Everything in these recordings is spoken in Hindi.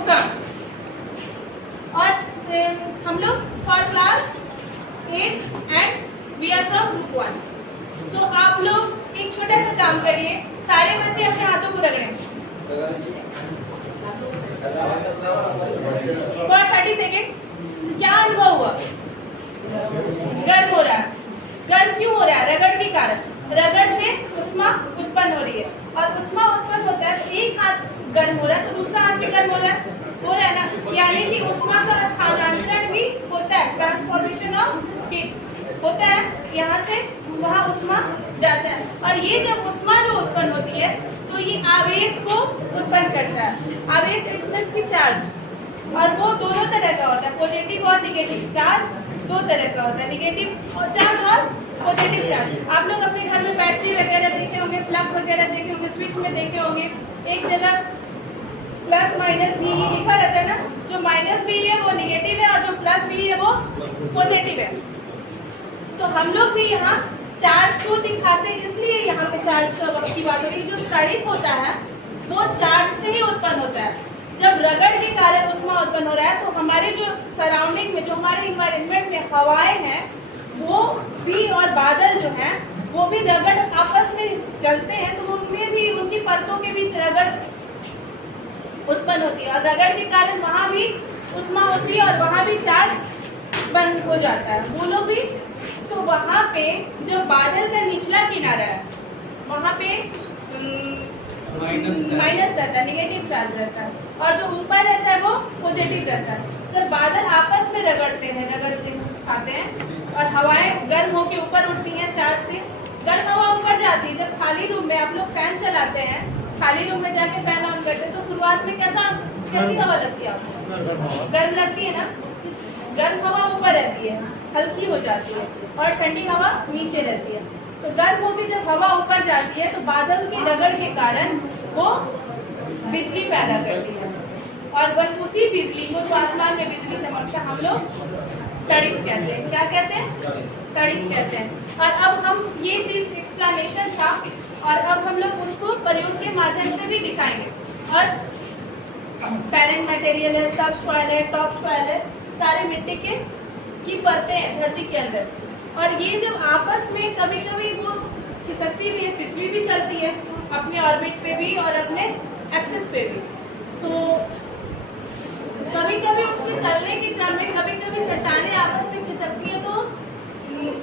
भूकंप। और हम लोग for class 8 and we are from group 1। So आप लोग एक छोटा सा काम करिए, सारे बच्चे अपने हाथों को रगड़ें फॉर 30 सेकेंड। क्या अनुभव हुआ? गर्म हो रहा है। गर्म क्यों हो रहा है? रगड़ के कारण। रगड़ से उष्मा उत्पन्न हो रही है, और उष्मा उत्पन्न होता है तो एक हाथ गर्म हो रहा है तो दूसरा हाथ भी गर्म हो रहा है ना, यानी कि उष्मा का स्थानांतरण भी होता है, ट्रांसफॉर्मेशन ऑफ हीट होता है, यहाँ से वहाँ उष्मा जाता है। और ये जब उष्मा जो उत्पन्न होती है तो ये आवेश को उत्पन्न करता है। आवेश इट मींस की चार्ज, और वो दोनों तरह का होता है, पॉजिटिव और नेगेटिव चार्ज दो तरह का होता है, नेगेटिव चार्ज और पॉजिटिव चार्ज। आप लोग अपने घर में बैटरी वगैरह देखे होंगे, प्लग वगैरह देखे होंगे, स्विच में देखे होंगे, एक जगह प्लस माइनस भी लिखा रहता है ना, जो माइनस भी है वो नेगेटिव है और जो प्लस भी है वो पॉजिटिव है। तो हम लोग भी यहाँ चार्ज को दिखाते हैं, इसलिए यहाँ पे चार्ज का वक्त की बात हो रही है। जो ताड़ित होता है वो चार्ज से ही उत्पन्न होता है। जब रगड़ के कारण उष्मा उत्पन्न हो रहा है तो हमारे जो सराउंडिंग में, जो हमारे इन्वायरमेंट में हवाएं हैं वो भी, और बादल जो हैं वो भी रगड़ आपस में चलते हैं तो उनमें भी, उनकी परतों के बीच रगड़ उत्पन्न होती है, और रगड़ के कारण वहाँ भी उष्मा होती है और वहाँ भी चार्ज बंद हो जाता है। बोलो भी। तो वहाँ पे जो बादल का निचला किनारा है वहाँ पे माइनस रहता है, नेगेटिव चार्ज रहता है, और जो ऊपर रहता है वो पॉजिटिव रहता है। जब बादल आपस में रगड़ते खाते हैं और हवाएं गर्म होकर ऊपर उठती हैं चार्ज से, गर्म हवा ऊपर जाती है। जब खाली रूम में आप लोग फैन चलाते हैं, खाली रूम में जाके फैन ऑन करते हैं तो शुरुआत में कैसी हवा लगती है आपको? गर्म लगती है ना। गर्म हवा ऊपर रहती है, हल्की हो जाती है, और ठंडी हवा नीचे रहती है। तो गर्म होकर जब हवा ऊपर जाती है तो बादल की रगड़ के कारण वो बिजली पैदा करती है, और वह उसी बिजली को, जो आसमान में बिजली चमकता है, हम लोग तड़ित कहते हैं। क्या कहते हैं? तड़ित कहते हैं। और अब हम ये चीज़ एक्सप्लेनेशन था, और अब हम लोग उसको प्रयोग के माध्यम से भी दिखाएंगे। और पेरेंट मटेरियल है, सब सॉइल है, टॉप सॉइल है, सारे मिट्टी की परतें हैं धरती के अंदर। और ये जब आपस में कभी कभी वो खिसकती भी है, पृथ्वी भी चलती है अपने ऑर्बिट पे भी और अपने एक्सिस पे भी। तो कभी कभी उसके चलने के क्रम में कभी कभी चट्टानें आपस में खिसकती है तो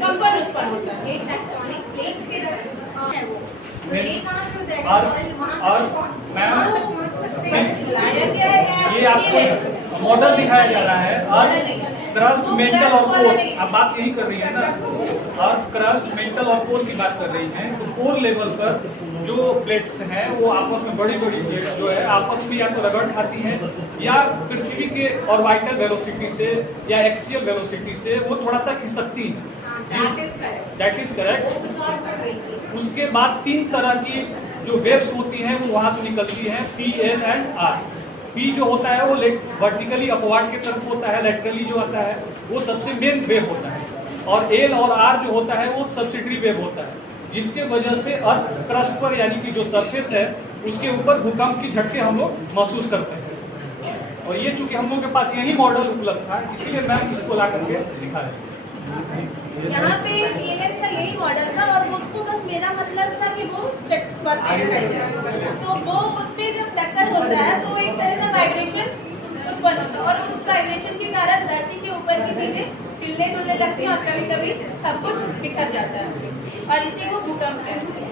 कंपन उत्पन्न होता है। टेक्टोनिक प्लेट्स के है वो। तो ये कहाँ से हो जाएगा? ये आपको मॉडल दिखाया जा रहा है, और क्रस्ट, मेंटल और कोर, आप बात यही कर रही है ना, और क्रस्ट, मेंटल और कोर की बात कर रही हैं। तो कोर लेवल पर जो प्लेट्स हैं वो आपस में, बड़ी बड़ी प्लेट्स जो है आपस में या तो रगड़ खाती हैं, या पृथ्वी के ऑर्बिटल वेलोसिटी से या एक्सियल वेलोसिटी से वो थोड़ा सा खिसकती हैं। That is correct. उसके बाद 3 तरह की जो वेव्स होती हैं वो वहाँ से निकलती हैं, P, L and R. P जो होता है वो वर्टिकली अपवर्ड की तरफ होता है, लैटरली जो आता है वो सबसे मेन वेव होता है, और एल और आर जो होता है वो सब्सिडरी वेव होता है, जिसके वजह से अर्थ क्रस्ट पर, यानी कि जो सरफेस है उसके ऊपर भूकंप की झटके हम लोग महसूस करते हैं। और ये चूंकि हम लोग के पास यही मॉडल उपलब्ध था, इसीलिए मैम इसको ला करके दिखा रहे हैं। यहाँ पे एलियन का यही मॉडल था, और उसको बस मेरा मतलब था कि वो तो वो उस पर जब टक्कर होता है तो एक तरह का वाइब्रेशन उत्पन्न होता है, और उस वाइब्रेशन के कारण धरती के ऊपर की चीजें हिलने डुलने लगती हैं, और कभी कभी सब कुछ बिखर जाता है, और इसी को भूकंप कहते हैं।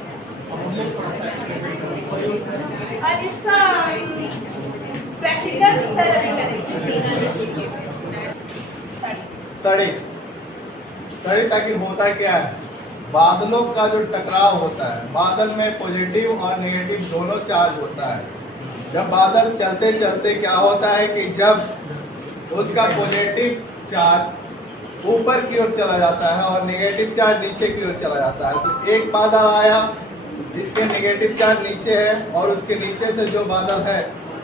और इसका प्रैक्टिकल सर अभी करेंगे। तड़ित आखिर होता क्या है? बादलों का जो टकराव होता है, बादल में पॉजिटिव और नेगेटिव दोनों चार्ज होता है। जब बादल चलते चलते क्या होता है कि जब उसका पॉजिटिव चार्ज ऊपर की ओर चला जाता है और नेगेटिव चार्ज नीचे की ओर चला जाता है, तो एक बादल आया जिसके नेगेटिव चार्ज नीचे है, और उसके नीचे से जो बादल है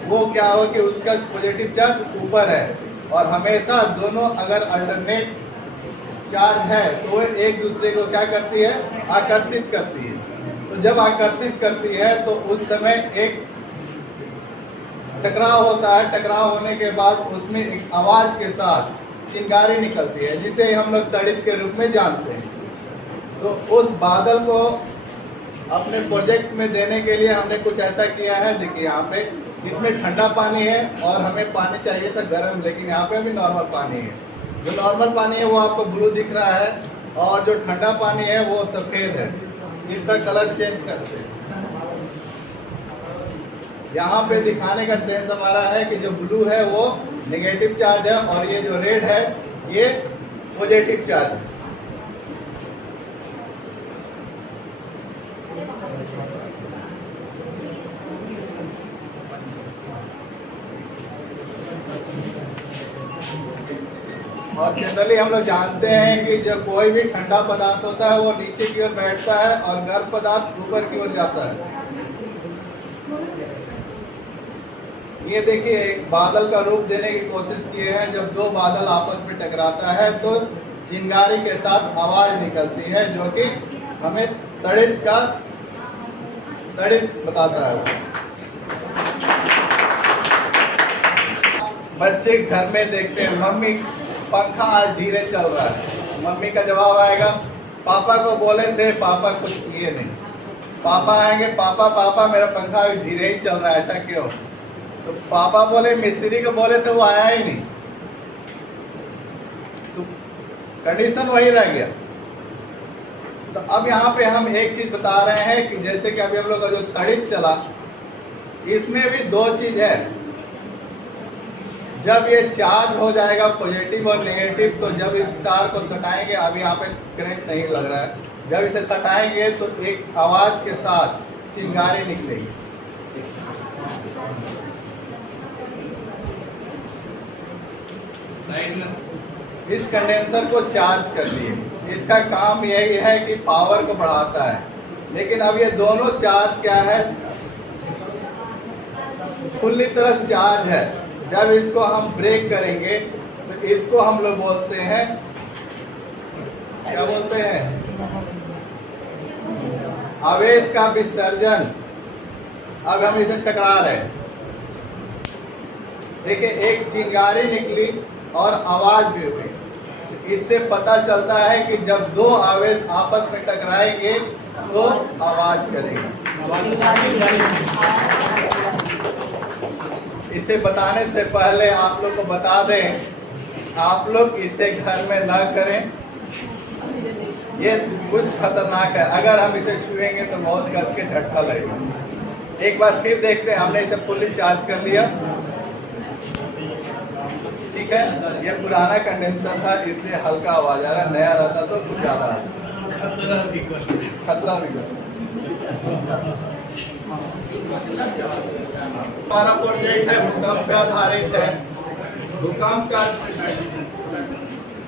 वो क्या हो कि उसका पॉजिटिव चार्ज ऊपर है, और हमेशा दोनों अगर अल्टरनेट चार्ज है तो वो एक दूसरे को क्या करती है? आकर्षित करती है। तो जब आकर्षित करती है तो उस समय एक टकराव होता है, टकराव होने के बाद उसमें एक आवाज के साथ चिंगारी निकलती है जिसे हम लोग तड़ित के रूप में जानते हैं। तो उस बादल को अपने प्रोजेक्ट में देने के लिए हमने कुछ ऐसा किया है। देखिए यहाँ पे इसमें ठंडा पानी है और हमें पानी चाहिए था गर्म, लेकिन यहाँ पे अभी नॉर्मल पानी है। जो नॉर्मल पानी है वो आपको ब्लू दिख रहा है और जो ठंडा पानी है वो सफ़ेद है। इसका कलर चेंज करते हैं। यहाँ पे दिखाने का सेंस हमारा है कि जो ब्लू है वो नेगेटिव चार्ज है और ये जो रेड है ये पॉजिटिव चार्ज है। और जनरली हम लोग जानते हैं कि जब कोई भी ठंडा पदार्थ होता है वो नीचे की ओर बैठता है और गर्म पदार्थ ऊपर की ओर जाता है। ये देखिए एक बादल का रूप देने की कोशिश किए हैं। जब दो बादल आपस में टकराता है तो चिंगारी के साथ आवाज निकलती है जो कि हमें तड़ित बताता है। बच्चे घर में देखते हैं मम्मी पंखा आज धीरे चल रहा है, मम्मी का जवाब आएगा पापा को बोले थे, पापा कुछ किए नहीं। पापा आएंगे, पापा मेरा पंखा अभी धीरे ही चल रहा है, ऐसा क्यों? तो पापा बोले मिस्त्री को बोले थे वो आया ही नहीं, तो कंडीशन वही रह गया। तो अब यहाँ पे हम एक चीज बता रहे हैं कि जैसे कि अभी हम लोग का जो तड़ित चला इसमें भी दो चीज है। जब ये चार्ज हो जाएगा पॉजिटिव और नेगेटिव, तो जब इस तार को सटाएंगे, अभी यहाँ पे करंट नहीं लग रहा है, जब इसे सटाएंगे तो एक आवाज के साथ चिंगारी निकलेगी। इस कंडेंसर को चार्ज कर लिए। इसका काम यही है कि पावर को बढ़ाता है, लेकिन अब ये दोनों चार्ज क्या है, फुल्ली तरह चार्ज है। जब इसको हम ब्रेक करेंगे तो इसको हम लोग बोलते हैं, क्या बोलते हैं, आवेश का विसर्जन। अब हम इसे टकरा रहे हैं, देखिए एक चिंगारी निकली और आवाज भी हुई। इससे पता चलता है कि जब दो आवेश आपस में टकराएंगे तो आवाज करेंगे। इसे बताने से पहले आप लोग को बता दें, आप लोग इसे घर में ना करें, ये कुछ खतरनाक है। अगर हम इसे छुएंगे तो बहुत कस के झटका लगेगा। एक बार फिर देखते हैं। हमने इसे फुल्ली चार्ज कर लिया, ठीक है। ये पुराना कंडेंसर था इसलिए हल्का आवाज आ रहा है, नया रहता तो कुछ ज्यादा खतरा भी हमारा प्रोजेक्ट है भूकंप पे आधारित है। भूकंप का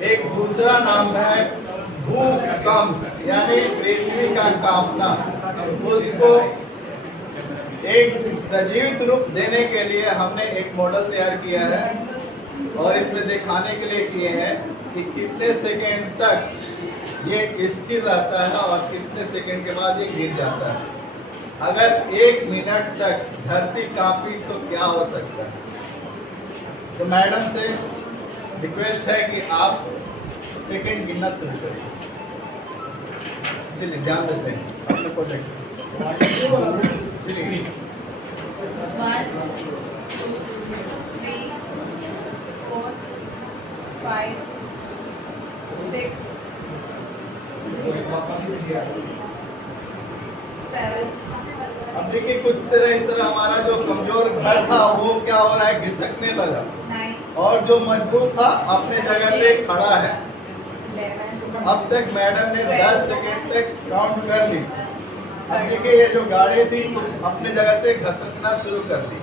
एक दूसरा नाम है भूकंप, यानी पृथ्वी का कांपना। उसको एक सजीवित रूप देने के लिए हमने एक मॉडल तैयार किया है और इसमें दिखाने के लिए किए हैं कि कितने सेकेंड तक ये स्थिर रहता है और कितने सेकेंड के बाद ये गिर जाता है। अगर 1 मिनट तक धरती कांपी तो क्या हो सकता है। तो मैडम से रिक्वेस्ट है कि आप सेकेंड गिनना शुरू करें। चलिए ध्यान देते हैं अपने प्रोजेक्ट। 1 2 3 4 5 6 7। अब देखिए कुछ तरह इस तरह हमारा जो कमजोर घर था वो क्या हो रहा है, घिसकने लगा, और जो मजबूत था अपने जगह पे खड़ा है। अब तक मैडम ने 10 सेकेंड तक काउंट कर ली। अब देखिए ये जो गाड़ी थी कुछ अपने जगह से घसकना शुरू कर दी।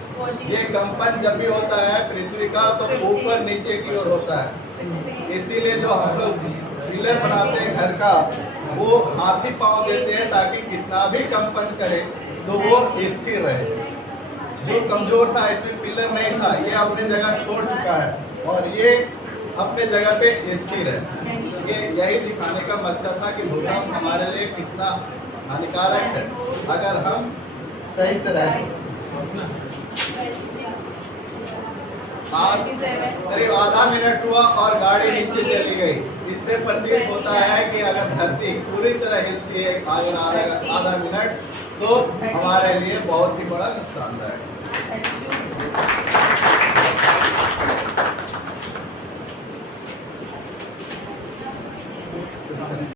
ये कंपन जब भी होता है पृथ्वी का तो ऊपर नीचे की ओर होता है, इसीलिए जो हम लोग पिलर बनाते हैं घर का वो हाथी पांव देते हैं ताकि कितना भी कंपन करे तो वो स्थिर रहे। जो कमजोर था इसमें पिलर नहीं था, ये अपने जगह छोड़ चुका है और ये अपने जगह पे स्थिर है। ये यही दिखाने का मकसद था कि भूकंप हमारे लिए कितना हानिकारक है अगर हम सही से रहें। करीब आधा मिनट हुआ और गाड़ी नीचे चली गई। इससे प्रतीत होता है कि अगर धरती पूरी तरह हिलती है आधा मिनट तो हमारे लिए बहुत ही बड़ा नुकसानदायक है।